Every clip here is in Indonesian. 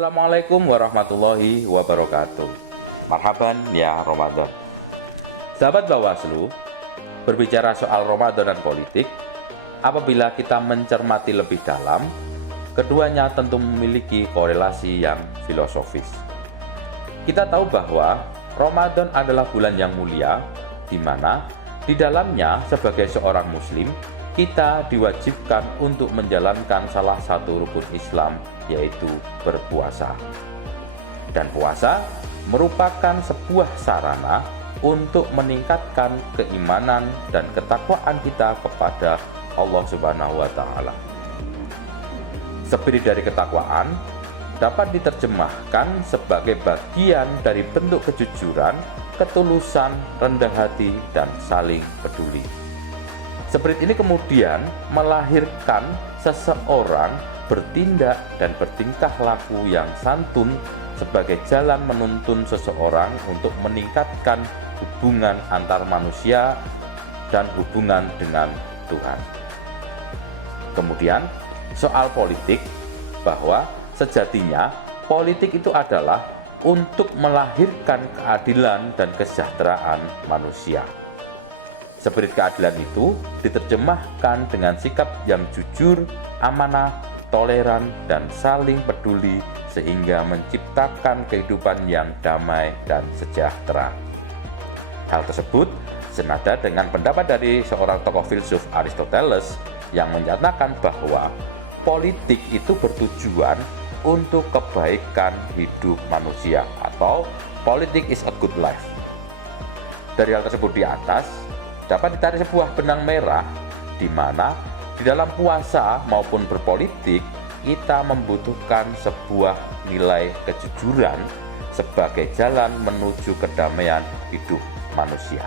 Assalamualaikum warahmatullahi wabarakatuh. Marhaban ya Ramadan. Sahabat Bawaslu, berbicara soal Ramadan dan politik, apabila kita mencermati lebih dalam, keduanya tentu memiliki korelasi yang filosofis. Kita tahu bahwa Ramadan adalah bulan yang mulia, di mana di dalamnya sebagai seorang muslim, kita diwajibkan untuk menjalankan salah satu rukun Islam, yaitu berpuasa. Dan puasa merupakan sebuah sarana untuk meningkatkan keimanan dan ketakwaan kita kepada Allah Subhanahu wa Ta'ala. Spirit dari ketakwaan dapat diterjemahkan sebagai bagian dari bentuk kejujuran, ketulusan, rendah hati, dan saling peduli. Spirit ini kemudian melahirkan seseorang bertindak dan bertingkah laku yang santun sebagai jalan menuntun seseorang untuk meningkatkan hubungan antar manusia dan hubungan dengan Tuhan. Kemudian soal politik, bahwa sejatinya politik itu adalah untuk melahirkan keadilan dan kesejahteraan manusia. Spirit keadilan itu diterjemahkan dengan sikap yang jujur, amanah, toleran, dan saling peduli sehingga menciptakan kehidupan yang damai dan sejahtera. Hal tersebut senada dengan pendapat dari seorang tokoh filsuf Aristoteles yang menyatakan bahwa politik itu bertujuan untuk kebaikan hidup manusia, atau politik is a good life. Dari hal tersebut di atas dapat ditarik sebuah benang merah di mana di dalam puasa maupun berpolitik kita membutuhkan sebuah nilai kejujuran sebagai jalan menuju kedamaian hidup manusia.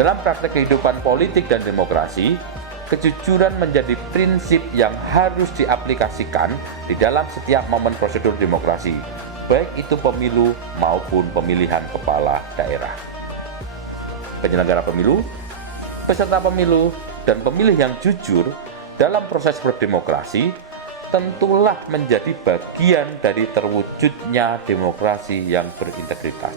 Dalam praktek kehidupan politik dan demokrasi, kejujuran menjadi prinsip yang harus diaplikasikan di dalam setiap momen prosedur demokrasi, baik itu pemilu maupun pemilihan kepala daerah. Penyelenggara pemilu, peserta pemilu, dan pemilih yang jujur dalam proses berdemokrasi tentulah menjadi bagian dari terwujudnya demokrasi yang berintegritas.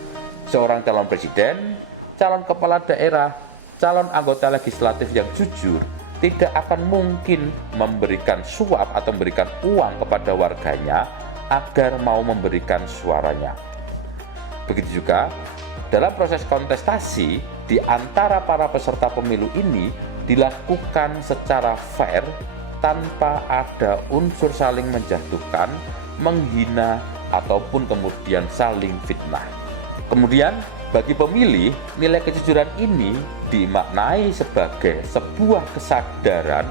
Seorang calon presiden, calon kepala daerah, calon anggota legislatif yang jujur tidak akan mungkin memberikan suap atau memberikan uang kepada warganya agar mau memberikan suaranya. Begitu juga dalam proses kontestasi di antara para peserta pemilu ini dilakukan secara fair tanpa ada unsur saling menjatuhkan, menghina, ataupun kemudian saling fitnah. Kemudian bagi pemilih, nilai kejujuran ini dimaknai sebagai sebuah kesadaran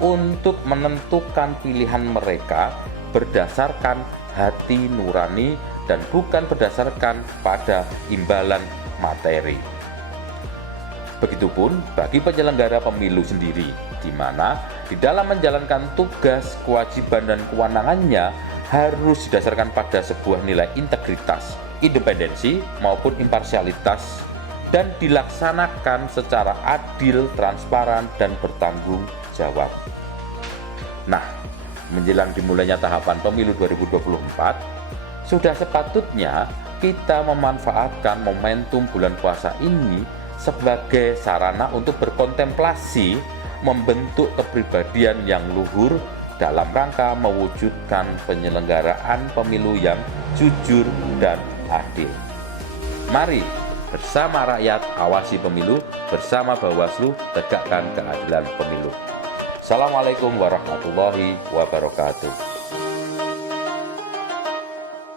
untuk menentukan pilihan mereka berdasarkan hati nurani dan bukan berdasarkan pada imbalan materi. Begitupun bagi penyelenggara pemilu sendiri, di mana di dalam menjalankan tugas, kewajiban, dan kewenangannya harus didasarkan pada sebuah nilai integritas, independensi, maupun imparsialitas, dan dilaksanakan secara adil, transparan, dan bertanggung jawab. Nah, menjelang dimulainya tahapan pemilu 2024, sudah sepatutnya kita memanfaatkan momentum bulan puasa ini sebagai sarana untuk berkontemplasi, membentuk kepribadian yang luhur dalam rangka mewujudkan penyelenggaraan pemilu yang jujur dan adil. Mari bersama rakyat awasi pemilu, bersama Bawaslu tegakkan keadilan pemilu. Assalamualaikum warahmatullahi wabarakatuh.